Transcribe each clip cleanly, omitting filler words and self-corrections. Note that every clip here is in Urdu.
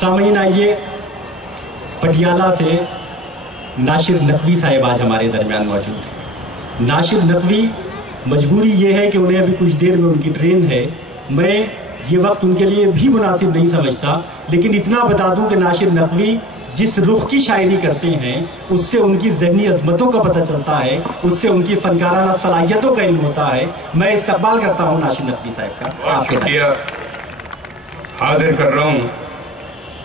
سامعین آئیے پٹیالہ سے ناشر نقوی صاحب آج ہمارے درمیان موجود ہیں. ناشر نقوی مجبوری یہ ہے کہ انہیں ابھی کچھ دیر میں ان کی ٹرین ہے. میں یہ وقت ان کے لیے بھی مناسب نہیں سمجھتا، لیکن اتنا بتا دوں کہ ناشر نقوی جس رخ کی شاعری کرتے ہیں اس سے ان کی ذہنی عظمتوں کا پتہ چلتا ہے، اس سے ان کی فنکارانہ صلاحیتوں کا علم ہوتا ہے. میں استقبال کرتا ہوں ناشر نقوی صاحب کا. آپ شکریہ حاضر کر رہا ہوں.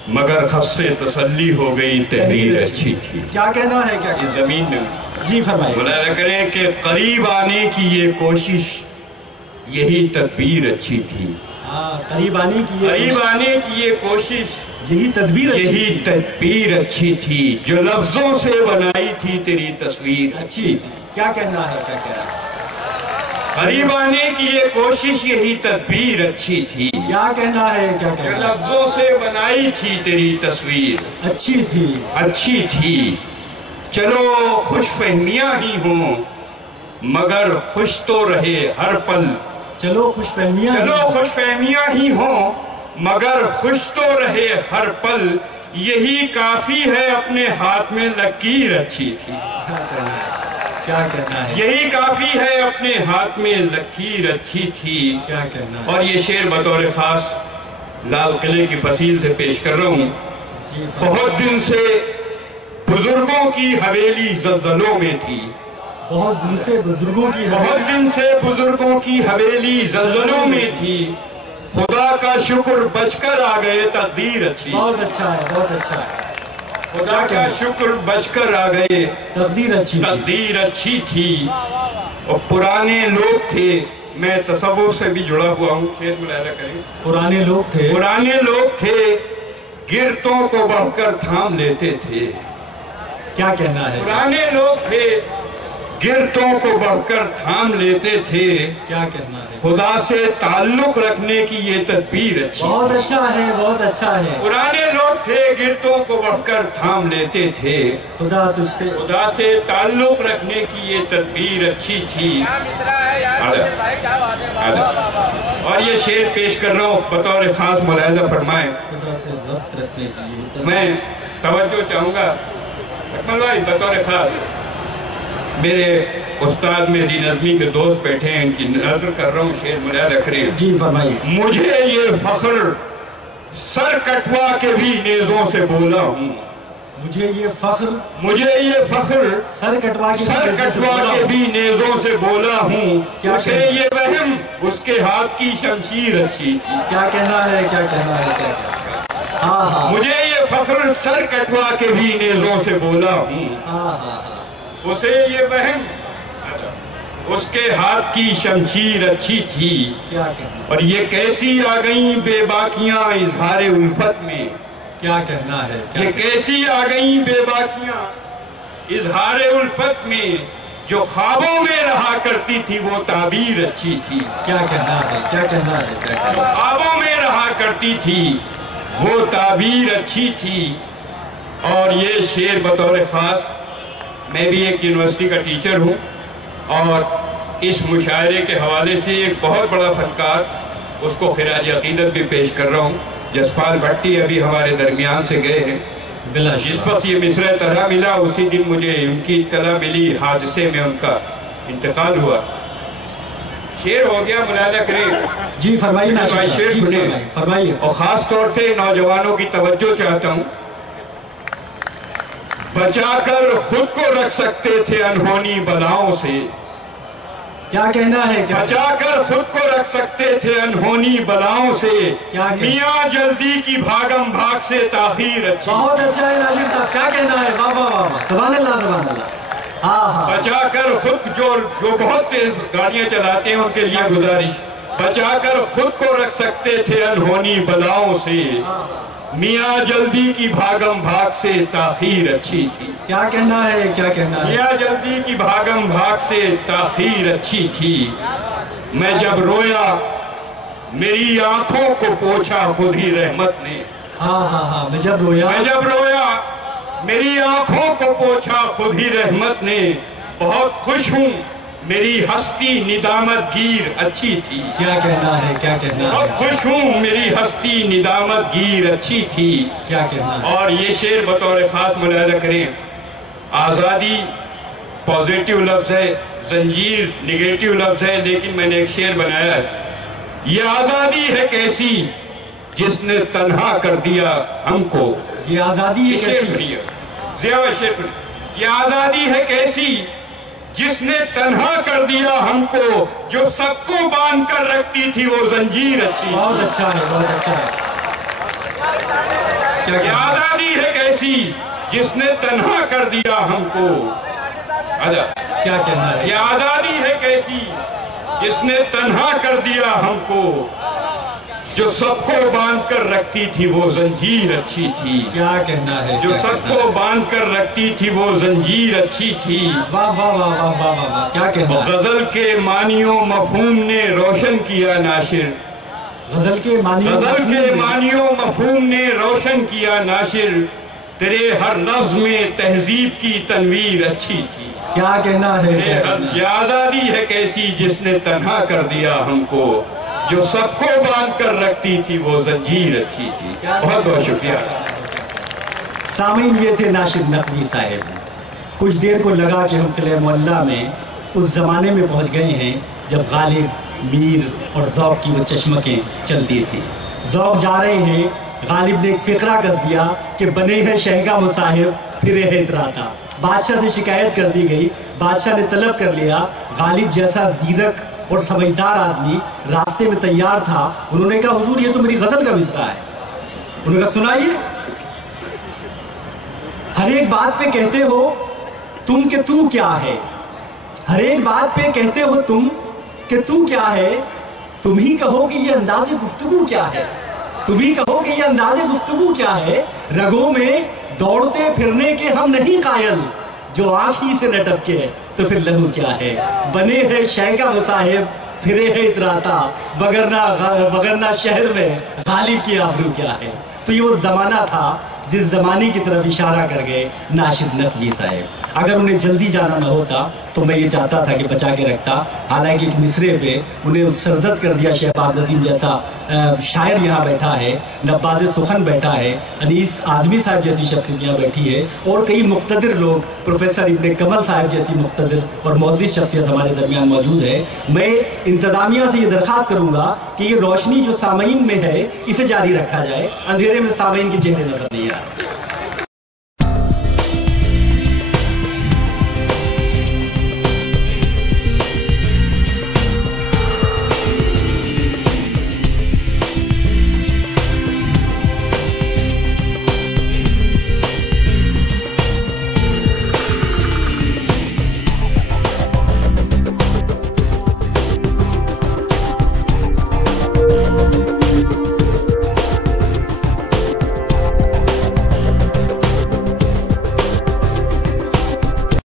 مگر خط سے تسلی ہو گئی، تحریر اچھی تھی. کیا کہنا ہے؟ کیا یہ زمین میں جی فرمائیے. ملاحظہ کریں کہ قریب آنے کی یہ کوشش، یہی تدبیر اچھی تھی. قریب آنے کی یہ کوشش، یہی تدبیر اچھی تھی. جو لفظوں سے بنائی تھی تیری تصویر اچھی تھی. کیا کہنا ہے؟ کیا کہنا ہے؟ قریب آنے کی یہ کوشش، یہی تدبیر اچھی تھی. کیا کہنا ہے؟ کیا جو کہنا ہے؟ لفظوں سے بنائی تھی تیری تصویر اچھی تھی. چلو خوش فہمیاں ہی ہوں مگر خوش تو رہے ہر پل. چلو خوش فہمیاں ہی ہوں مگر خوش تو رہے ہر پل. یہی کافی ہے اپنے ہاتھ میں لکیر اچھی تھی. کیا کہنا ہے؟ یہی کافی ہے اپنے ہاتھ میں لکیر اچھی تھی. کیا کہنا ہے؟ اور یہ شعر بطور خاص لال قلعے کی فصیل سے پیش کر رہا ہوں. بہت دن سے بزرگوں کی حویلی زلزلوں میں تھی. بہت دن سے بزرگوں کی حویلی زلزلوں میں تھی. خدا کا شکر بچ کر آ گئے، تقدیر اچھی. بہت اچھا ہے. خدا کا شکر بچ کر آ گئے، تقدیر اچھی تھی. اور پرانے لوگ تھے، میں تصور سے بھی جڑا ہوا ہوں. شعر ملاحظہ کریں. پرانے لوگ تھے گرتوں کو بڑھ کر تھام لیتے تھے. کیا کہنا ہے؟ پرانے لوگ تھے گرتوں کو بڑھ کر تھام لیتے تھے. کیا کہنا ہے؟ خدا سے تعلق رکھنے کی یہ تدبیر اچھی. بہت اچھا ہے. پرانے لوگ تھے گرتوں کو بڑھ کر تھام لیتے تھے. خدا سے تعلق رکھنے کی یہ تدبیر اچھی تھی. اور یہ شعر پیش کر رہا ہوں بطور خاص، ملاحظہ فرمائیں. خدا سے ربط رکھنے کی میں توجہ چاہوں گا اکمل بھائی. بطور خاص میرے استاد میری نظمی کے دوست بیٹھے ہیں، ان کی نظر کر رہا ہوں. شعر ملاحظہ کریں. جی فرمائیے. مجھے یہ فخر سر کٹوا کے بھی نیزوں سے بولا ہوں. مجھے یہ فخر سر کٹوا کے بھی نیزوں سے بولا ہوں. اسے یہ وہم اس کے ہاتھ کی شمشیر اچھی تھی. کیا کہنا ہے؟ مجھے یہ فخر سر کٹوا کے بھی نیزوں سے بولا ہوں. اسے یہ وہم اس کے ہاتھ کی شمشیر اچھی تھی. اور یہ کیسی آ گئیں بے باکیاں اظہار الفت میں. کیا کہنا ہے؟ یہ کیسی آ گئیں بے باکیاں اظہار الفت میں. جو خوابوں میں رہا کرتی تھی وہ تعبیر اچھی تھی. کیا کہنا ہے؟ خوابوں میں رہا کرتی تھی وہ تعبیر اچھی تھی. اور یہ شعر بطور خاص، میں بھی ایک یونیورسٹی کا ٹیچر ہوں اور اس مشاعرے کے حوالے سے ایک بہت بڑا فنکار، اس کو خراج عقیدت بھی پیش کر رہا ہوں. جسپال بھٹی ابھی ہمارے درمیان سے گئے ہیں. جس وقت یہ مصرع طرح ملا اسی دن مجھے ان کی اطلاع ملی، حادثے میں ان کا انتقال ہوا. شعر ہو گیا، ملاحظہ کریں. جی فرمائیے. شعر سنیں. اور خاص طور سے نوجوانوں کی توجہ چاہتا ہوں. بچا کر خود کو رکھ سکتے تھے انہونی بلاؤں سے. کیا کہنا ہے؟ بچا کر خود کو رکھ سکتے تھے انہونی بلاؤں سے. میاں جلدی کی بھاگم بھاگ سے تاخیر اچھی. بہت اچھا ہے ناظر صاحب. کیا کہنا ہے؟ سبحان اللہ. بچا کر خود جو بہت تیز گاڑیاں چلاتے ہیں ان کے لیے گزارش. بچا کر خود کو رکھ سکتے تھے انہونی بلاؤں سے. میاں جلدی کی بھاگم بھاگ سے تاخیر اچھی تھی. کیا کہنا ہے؟ میاں جلدی کی بھاگم بھاگ سے تاخیر اچھی تھی. میں جب رویا میری آنکھوں کو پوچھا خود ہی رحمت نے. میں جب رویا میری آنکھوں کو پوچھا خود ہی رحمت نے. بہت خوش ہوں میری ہستی ندامت گیر اچھی تھی. کیا کہنا ہے، کیا کہنا بہت ہے، خوش ہوں میری ہستی ندامت گیر اچھی تھی. کیا کہنا ہے. اور یہ شعر بطور خاص ملاحظہ کریں. آزادی پازیٹیو لفظ ہے، زنجیر نگیٹیو لفظ ہے، لیکن میں نے ایک شعر بنایا ہے. یہ آزادی ہے کیسی جس نے تنہا کر دیا ہم کو. یہ آزادی یہ شعر کیسی؟ سنیے، ضیاء شعر سنیے. یہ آزادی ہے کیسی جس نے تنہا کر دیا ہم کو، جو سب کو باندھ کر رکھتی تھی وہ زنجیر اچھی. بہت اچھا ہے، بہت اچھا ہے. کیا یہ کہنا ہے؟ آزادی ہے کیسی جس نے تنہا کر دیا ہم کو. کیا کہنا ہے. یہ آزادی ہے کیسی جس نے تنہا کر دیا ہم کو، جو سب کو باندھ کر رکھتی تھی وہ زنجیر اچھی تھی. کیا کہنا ہے. جو کیا سب کہنا ہے. کو باندھ کر رکھتی تھی وہ زنجیر اچھی تھی. واہ واہ واہ واہ واہ واہ واہ. کیا کہنا ہے. غزل کے معنیوں مفہوم نے روشن کیا ناشر. غزل کے معنی، غزل کے معنیوں مفہوم نے روشن کیا ناشر. تیرے ہر نظم میں تہذیب کی تنویر اچھی تھی. کیا کہنا ہے. کیا کہنا ہے. یہ آزادی ہے کیسی جس نے تنہا کر دیا ہم کو، جو سب کو باندھ کر رکھتی تھی وہ زنجیر اچھی تھی. بہت بہت شکریہ. سامعین، یہ تھے ناشر نقوی صاحب. کچھ دیر کو لگا کہ ہم قلعہ معلیٰ میں اس زمانے میں پہنچ گئے ہیں جب غالب، میر اور ذوق کی وہ چشمکیں چلتی تھی. ذوق جا رہے ہیں. غالب نے ایک فقرہ کر دیا کہ بنے ہیں شہگاہ مصاحب پھرے ہے اتراتا. بادشاہ سے شکایت کر دی گئی. بادشاہ نے طلب کر لیا. غالب جیسا زیرک اور سمجھدار آدمی راستے میں تیار تھا. انہوں نے کہا حضور یہ تو میری غزل کا مصرع ہے. انہوں نے کہا سنائیے. ہر ایک بات پہ کہتے ہو تم کہ تو کیا ہے. ہر ایک بات پہ کہتے ہو تم کہ تو کیا ہے. تم ہی کہو کہ یہ انداز گفتگو کیا ہے. تم ہی کہو کہ یہ انداز گفتگو کیا ہے. رگوں میں دوڑتے پھرنے کے ہم نہیں قائل، جو آنکھ ہی سے نہ ٹپکے تو پھر لہو کیا ہے. بنے ہے شہگاہ مصاحب پھرے ہے اتراتا، وگرنہ شہر میں غالب کی آبرو کیا ہے. تو یہ وہ زمانہ تھا جس زمانے کی طرف اشارہ کر گئے ناشر نقوی صاحب. اگر انہیں جلدی جانا نہ ہوتا تو میں یہ چاہتا تھا کہ بچا کے رکھتا. حالانکہ ایک مصرے پہ انہیں سرزد کر دیا. شہباز ندیم جیسا شاعر یہاں بیٹھا ہے، نباز سخن بیٹھا ہے، انیس آدمی صاحب جیسی شخصیت یہاں بیٹھی ہے، اور کئی مقتدر لوگ، پروفیسر ابن کمل صاحب جیسی مقتدر اور معزز شخصیت ہمارے درمیان موجود ہے. میں انتظامیہ سے یہ درخواست کروں گا کہ یہ روشنی جو سامعین میں ہے اسے جاری رکھا جائے. اندھیرے میں سامعین کے چہرے نظر نہیں آ رہے.